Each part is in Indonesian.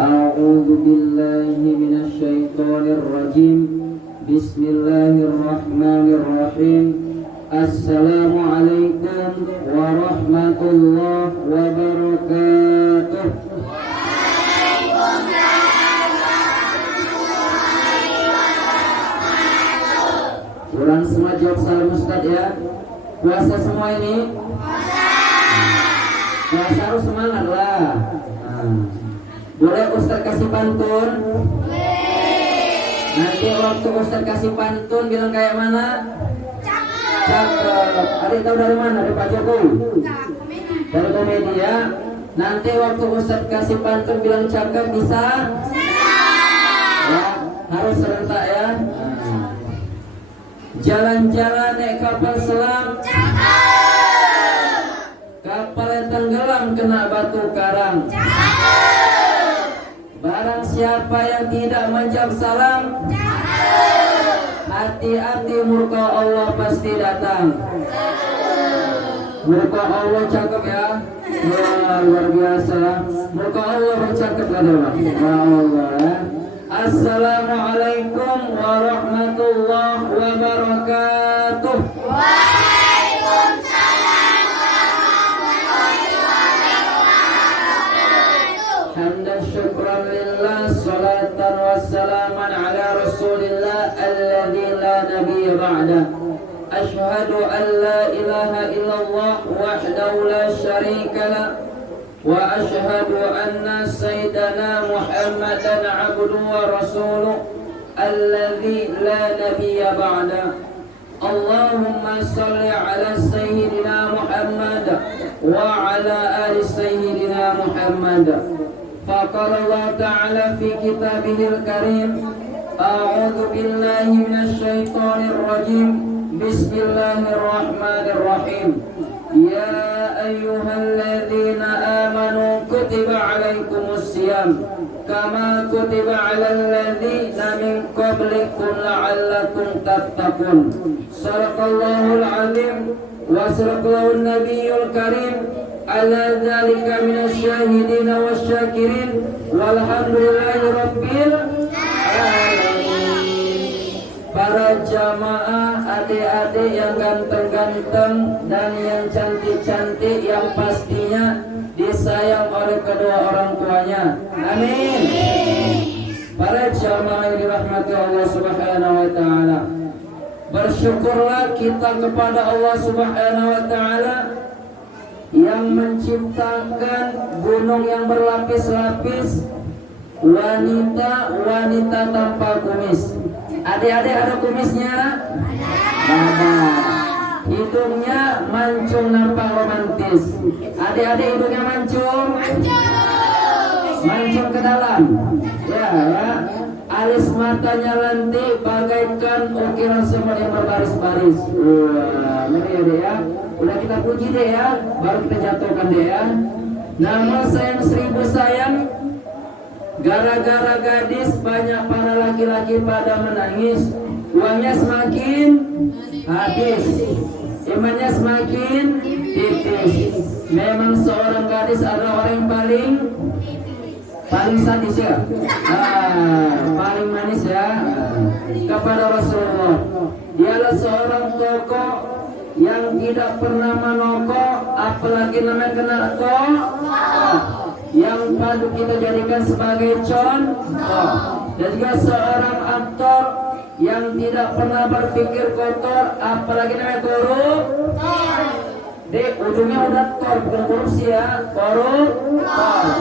A'udzu billahi minasyaitonir rajim. Bismillahirrahmanirrahim. Assalamualaikum warahmatullahi wabarakatuh. Kurang semua jawab salam Ustaz ya. Puasa semua ini? Puasa harus semangat lah. Boleh Ustaz kasih pantun? Nanti waktu Ustaz kasih pantun bilang kayak mana? Cakep. Adik tahu dari mana? Dari Pak Jokowi? Dari komedi ya. Nanti waktu Ustaz kasih pantun bilang cakep bisa? Ya, harus serentak ya. Jalan-jalan naik kapal selam, kapal yang tenggelam kena batu karang. Barang siapa yang tidak menjawab salam, hati-hati murka Allah pasti datang. Murka Allah cakep ya. Wah, luar biasa. Murka Allah bercakep kan Allah. Assalamualaikum warahmatullahi wabarakatuh. Waalaikumsalam warahmatullahi wabarakatuh. Hamdan syukran lillah, salatan wassalaman ala rasulillah alladzi la nabiyya ba'dah. Ashhadu an la ilaha illallah wahdahu la syarika lah. وأشهد أن سيدنا محمدا عبده ورسوله الذي لا نبي بعده. اللهم صل على سيدنا محمد وعلى آل سيدنا محمد. فقال الله تعالى في كتابه الكريم: أعوذ بالله من الشيطان الرجيم. بسم الله الرحمن الرحيم. يا أيها الذين آمنوا كتب عليكم الصيام كما كتب على الذين من قبلكم لعلكم تتقون. صدق الله العظيم وصدق الله النبي الكريم. على ذلك من الشاهدين والشاكرين والحمد لله رب العالمين. Para jamaah, adik-adik yang ganteng-ganteng dan yang cantik-cantik, yang pastinya disayang oleh kedua orang tuanya. Amin. Para jamaah yang dirahmati Allah Subhanahu wa taala, bersyukurlah kita kepada Allah Subhanahu wa taala yang menciptakan gunung yang berlapis-lapis, wanita tanpa kumis. Adik-adik ada kumisnya? Ada. Hidungnya mancung nampak romantis. Adik-adik hidungnya mancung? Mancung ke dalam. Ya. Alis matanya lentik bagaikan ukiran semut yang berbaris-baris. Wah, ngeri ya deh ya. Udah kita puji deh ya, baru kita jatuhkan deh ya. Nama sayang seribu sayang. Gara-gara gadis banyak para laki-laki pada menangis. Uangnya semakin habis, imannya semakin tipis. Memang seorang gadis adalah orang yang paling sadis ya, paling manis ya. Kepada Rasulullah, dialah seorang tokoh yang tidak pernah menokok, apalagi namanya kena yang patut kita jadikan sebagai contoh. Dan juga seorang aktor yang tidak pernah berpikir kotor, apalagi namanya koruptor. Dek, ujungnya udah tor, bukan korupsi ya, koruptor.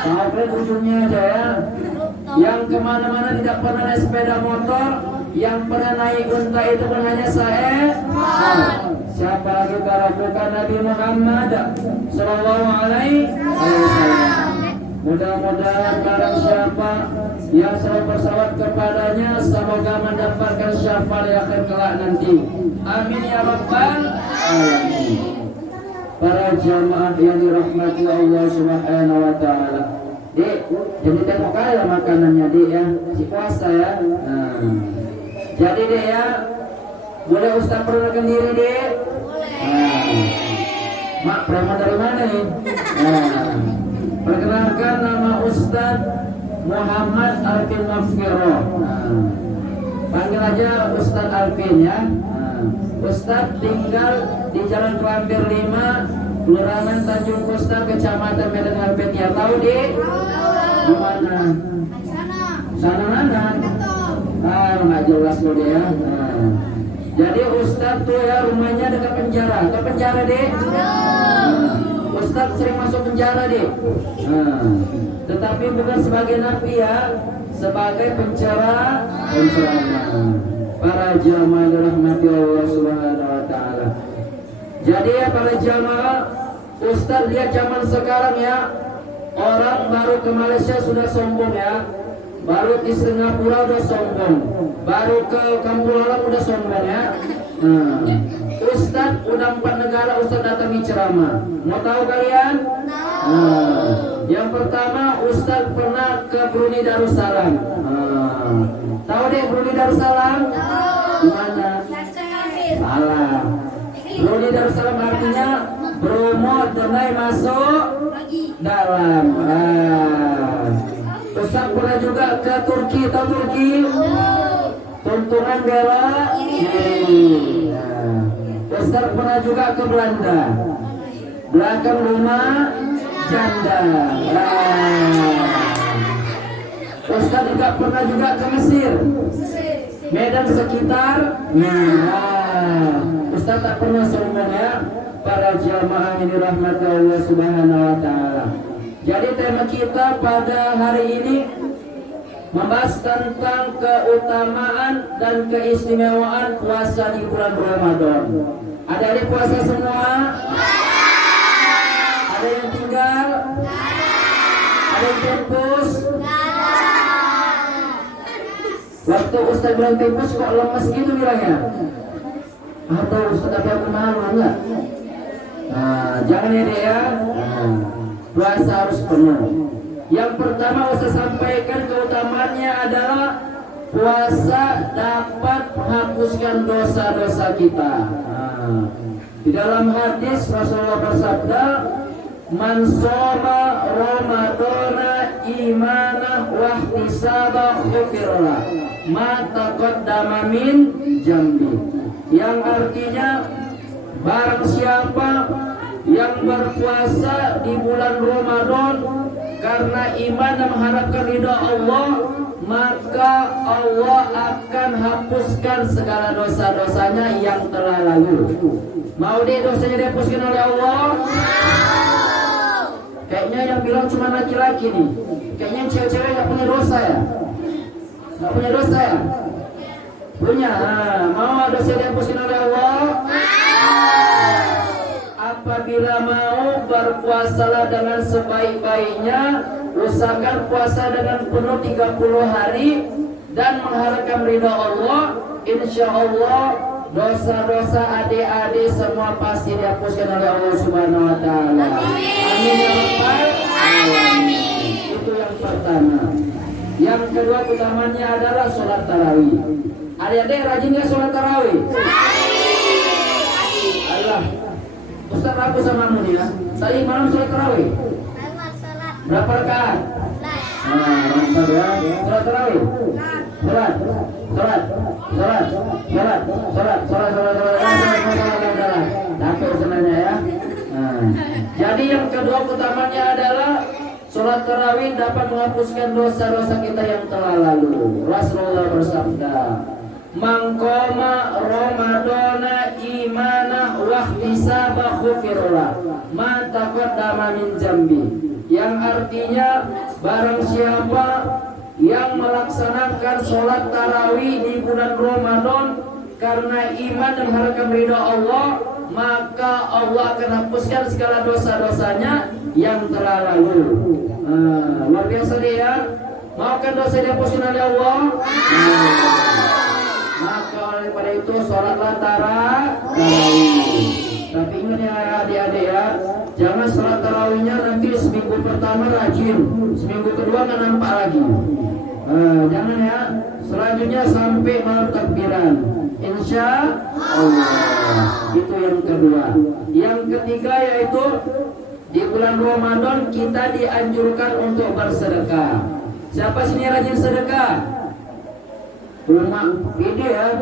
Tahu kan ujungnya aja ya. Yang kemana-mana tidak pernah naik sepeda motor, yang pernah naik unta itu pun hanya saya. Siapa lagi kalau bukan Nabi Muhammad Sallallahu Alaihi Wasallam. Mudah-mudahan barang siapa yang selalu bersalawat kepadanya, semoga mendapatkan syafaat di akhir kelak nanti. Amin ya rabbal alamin. Para jamaah yang dirahmati Allah Subhanahu wa taala. Dek, jadi tengok kaya makanannya dek ya, si puasa ya. Jadi dek ya, boleh Ustaz perkenalkan diri dek? Boleh. Mak, preman dari mana nih? Ustaz Muhammad Alvin Mafiro. Panggil aja Ustaz Alvin ya. Ustaz tinggal di Jalan Klambir 5, Kelurahan Tanjung Kusta, Kecamatan Medan Helvetia. Tahu di? Di mana? Sana mana? Nggak jelas loh dia. Jadi Ustaz tuh ya rumahnya dekat penjara. Ke penjara deh. Ustaz sering masuk penjara deh. Tetapi bukan sebagai napi ya, sebagai penceramah para jamaah dirahmati Allah Subhanahu wa taala. Jadi ya para jamaah, Ustaz lihat zaman sekarang ya, orang baru ke Malaysia sudah sombong ya. Baru di Singapura udah sombong, baru ke Kampung Halaman udah sombong ya. Ustaz udah 4 negara Ustaz datangi ceramah. Mau tahu kalian? Yang pertama Ustaz pernah ke Brunei Darussalam. Tahu deh Brunei Darussalam? Di mana? Salah. Brunei Darussalam artinya Bromo Denai masuk dalam. Ustaz pernah juga ke Turki. Tahu Turki? Tuntungan bela kiri. Ustaz pernah juga ke Belanda. Belakang rumah janda. Ustaz juga pernah juga ke Mesir. Medan sekitar. Ustaz tak pernah sombong ya. Para jamaah ini rahmat Allah Subhanahu wa taala. Jadi tema kita pada hari ini membahas tentang keutamaan dan keistimewaan puasa di bulan Ramadan. Ada yang puasa semua? Ada yang tinggal? Ada yang tempus? Waktu Ustaz bilang tempus kok lemes gitu bilangnya? Atau Ustaz tapi aku malu enggak? Jangan ya deh ya. Puasa harus penuh. Yang pertama Ustaz sampaikan keutamaannya adalah puasa dapat menghapuskan dosa-dosa kita. Di dalam hadis Rasulullah bersabda, "Man shoma Ramadana imanah wa ihtisaba ghufira ma taqaddama min jambi." Yang artinya barang siapa yang berpuasa di bulan Ramadan karena iman dan mengharapkan ridha Allah, maka Allah akan hapuskan segala dosa-dosanya yang telah lalu. Mau deh dosanya dihapuskan oleh Allah? Kayaknya yang bilang cuma laki-laki nih. Kayaknya cewek-cewek gak punya dosa ya? Gak punya dosa ya? Punya. Mau dosa dihapuskan oleh Allah? Apabila mau berpuasalah dengan sebaik-baiknya, usahakan puasa dengan penuh 30 hari dan mengharapkan ridha Allah. Insya Allah dosa-dosa adik-adik semua pasti dihapuskan oleh Allah Subhanahu wa taala. Amin ya rabbal alamin. Itu yang pertama. Yang kedua utamanya adalah sholat tarawih. Adik-adik rajin ya sholat tarawih? Allah. Ustaz aku sama kamu nih ya. Tadi malam sholat tarawih. Berapa rakaat? Mantap ya. Sholat tarawih. Sholat. Takut sebenarnya ya. Jadi yang kedua utamanya adalah sholat tarawih dapat menghapuskan dosa-dosa kita yang telah lalu. Rasulullah bersabda, "Mangkoma Ramadana imanah wahtisaba khufirullah ma taqaddama min jambi." Yang artinya barang siapa yang melaksanakan sholat tarawih di bulan Ramadan karena iman dan mengharapkan ridha Allah, maka Allah akan hapuskan segala dosa-dosanya yang telah lalu. Luar biasa dia. Mau kan dosa dihapuskan oleh Allah? Maka daripada itu sholatlah tarawih. Tapi ingat ya adik-adik ya, jangan sholat tarawihnya nanti seminggu pertama rajin, seminggu kedua nggak nampak lagi. Jangan ya. Selanjutnya sampai malam takbiran. Insya Allah. Itu yang kedua. Yang ketiga yaitu di bulan Ramadan kita dianjurkan untuk bersedekah. Siapa sini rajin sedekah? Rumah ide ya.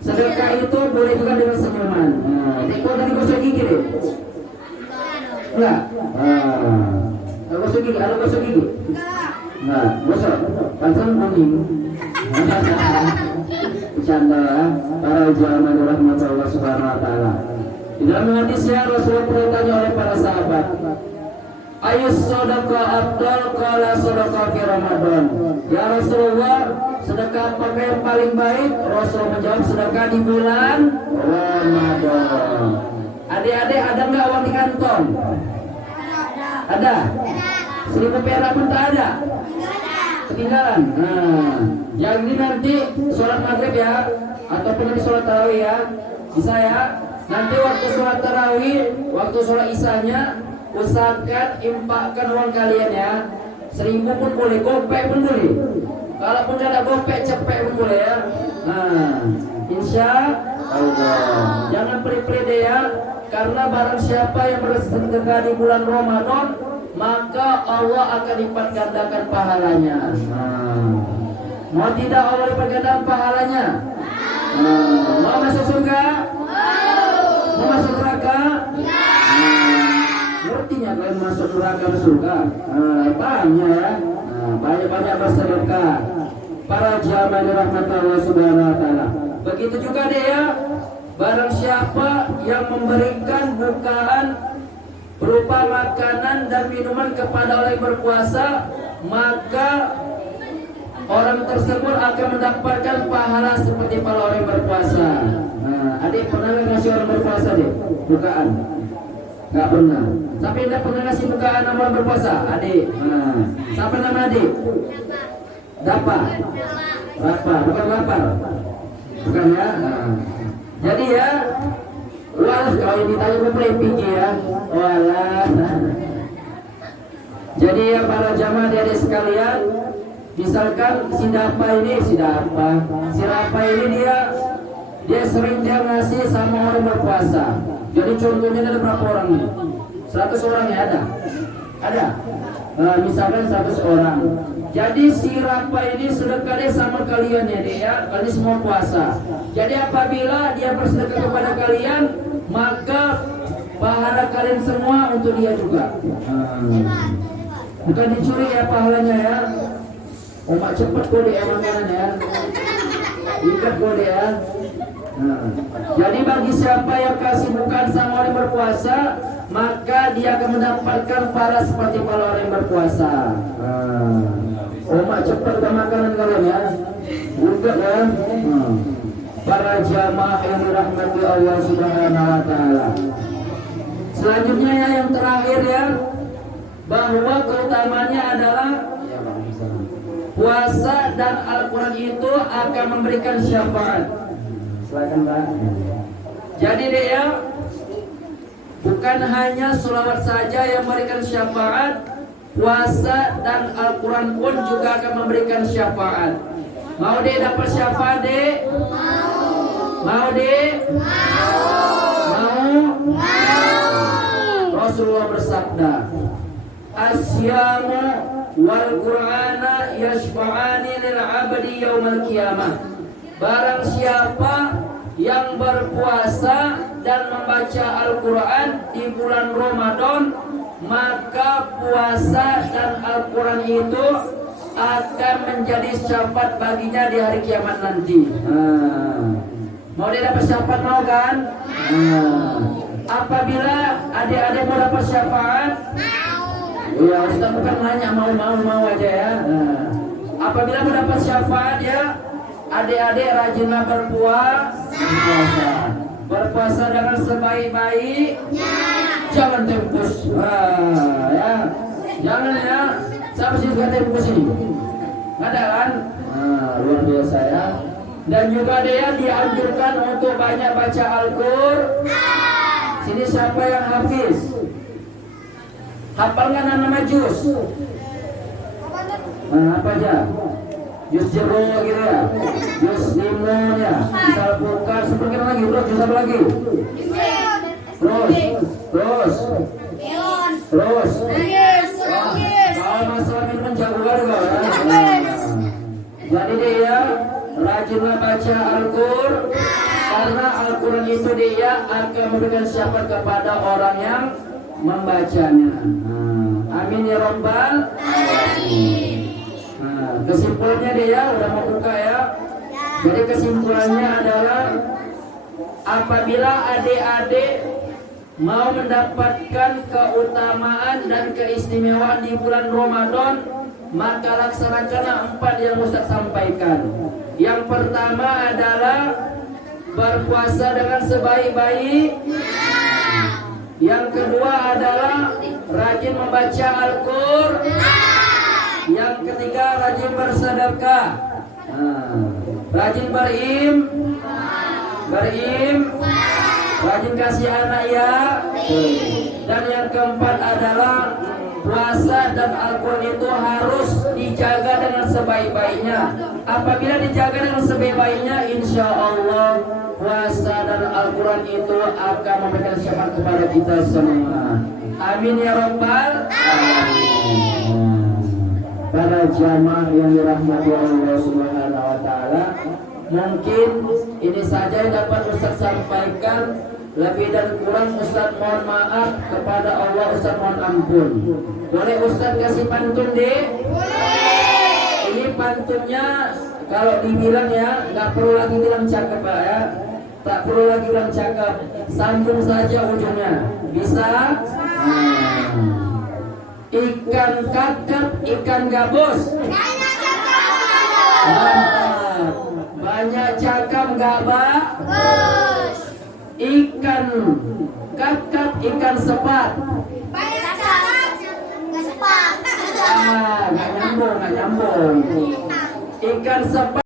Sedekah itu boleh juga dengan senyuman. Nah, Deko tadi gosok gigi deh. Enggak. Gosok gigi, ada gosok gigi. Nah, gosok. Pansan kuning. Bercanda ya. Para jamaah rahmat Allah Subhanahu wa taala. Di dalam hadisnya Rasulullah bertanya oleh para sahabat, ayus sedekah afdal qala sedekah fi Ramadan. Ya Rasulullah, sedekah apa yang paling baik? Rasul menjawab sedekah di bulan Ramadan. Adik-adik ada nggak uang di kantong? Ada. 1.000 perak pun tak ada. Ketinggalan. Nah, yang ini nanti sholat maghrib ya, ataupun nanti sholat tarawih ya, bisa ya. Nanti waktu sholat tarawih, waktu sholat isanya, usahakan impakkan uang kalian ya. 1.000 pun boleh, gopek pun boleh. Kalaupun tidak ada gopek, cepek pun boleh ya. Nah, insya Allah. Jangan pelit-pelit deh ya. Karena barang siapa yang bersedekah di bulan Ramadan, maka Allah akan lipat gandakan pahalanya. Mau tidak Allah lipat gandakan pahalanya? Mau masuk surga? Mau masuk neraka? Ngertinya kalian masuk neraka dan surga? Pahamnya ya. Banyak-banyak bersedekah. Para jamaah dirahmati Allah Subhanahu wa taala. Begitu juga deh ya. Barang siapa yang memberikan bukaan berupa makanan dan minuman kepada orang yang berpuasa, maka orang tersebut akan mendapatkan pahala seperti pahala orang yang berpuasa. Nah, adik pernah ngasih orang berpuasa deh bukaan? Nggak pernah. Tapi tidak pernah ngasih bukaan sama orang berpuasa, adik. Nah, siapa nama adik? Dapa. Bukan lapar. Bukan ya. Nah. Jadi ya, walah kalau ditanya ke PPG ya, walah. Jadi ya para jamaah dari sekalian, misalkan si Rapa ini dia sering dia ngasih sama orang berpuasa. Jadi contohnya ada berapa orang nih? 100 orang ya ada. Nah, misalkan 100 orang. Jadi si Rapa ini sedekahnya sama kalian ya deh ya, kalian semua puasa. Jadi apabila dia bersedekah kepada kalian, maka pahala kalian semua untuk dia juga. Bukan dicuri ya pahalanya ya. Omak cepet kode ya makanan ya. Ikat kode ya. Jadi bagi siapa yang kasih bukan sama orang yang berpuasa, maka dia akan mendapatkan pahala seperti pahala orang yang berpuasa. Omak cepet ke makanan kalian ya. Buka ya. Para jamaah yang dirahmati Allah Subhanahu wa taala. Selanjutnya ya, yang terakhir ya, bahwa keutamanya adalah puasa dan Al-Quran itu akan memberikan syafaat. Silakan Pak. Jadi deh ya, bukan hanya sholawat saja yang memberikan syafaat, puasa dan Al-Quran pun juga akan memberikan syafaat. Mau deh dapat syafaat deh? Mau deh? Mau? Rasulullah bersabda, asyamu wal Qur'ana yashfa'ani lil 'abdi yaumal qiyamah. Barang siapa yang berpuasa dan membaca Al-Quran di bulan Ramadan, maka puasa dan Al-Quran itu akan menjadi syafaat baginya di hari kiamat nanti. Mau dia dapat syafaat, mau kan? Apabila adik-adik mau dapat syafaat, ya Ustaz bukan nanya mau aja ya. Apabila mau dapat syafaat ya, adik-adik rajinlah berpuasa dengan sebaik-baik, jangan tempus. Ya, jangan ya. Siapa sih suka tempus ini? Ada kan? Luar biasa ya. Dan juga dia dianjurkan untuk banyak baca Al-Qur'an. Sini siapa yang hafiz? Hafal nggak nama juz? Apa aja? Juz jeruk gitu ya, juz limun ya, juz alpukat, seperti lagi bro, juz apa lagi? Terus. Kalau masalah minuman jago banget itu dia akan memberikan syafaat kepada orang yang membacanya. Amin ya Rabbal alamin. Kesimpulannya dia udah mau buka ya. Jadi kesimpulannya adalah apabila adik-adik mau mendapatkan keutamaan dan keistimewaan di bulan Ramadan, maka laksanakanlah 4 yang Ustaz sampaikan. Yang pertama adalah berpuasa dengan sebaik-baik. Yang kedua adalah rajin membaca Al-Qur'an. Yang ketiga rajin bersedekah. Rajin rajin kasih anak ya. Dan yang keempat adalah puasa dan Al-Quran itu harus dijaga dengan sebaik-baiknya. Apabila dijaga dengan sebaik-baiknya, insya Allah puasa dan Al-Quran itu akan memberikan syafaat kepada kita semua. Amin ya Rabbal alamin. Para jamaah yang dirahmati Allah Subhanahu wa taala, mungkin ini saja yang dapat Ustaz sampaikan. Lebih dan kurang Ustaz mohon maaf, kepada Allah Ustaz mohon ampun. Boleh Ustaz kasih pantun deh? Boleh. Ini pantunnya kalau dibilang ya, nggak perlu lagi bilang cakep Pak ya. Tak perlu lagi bilang cakep, sambung saja ujungnya. Bisa? Ikan kakap, ikan gabus. Banyak cakap gak bagus. Ikan kakap, ikan sepat. Banyak cakap, nggak sepat. Nggak nyambung. Ikan sepat.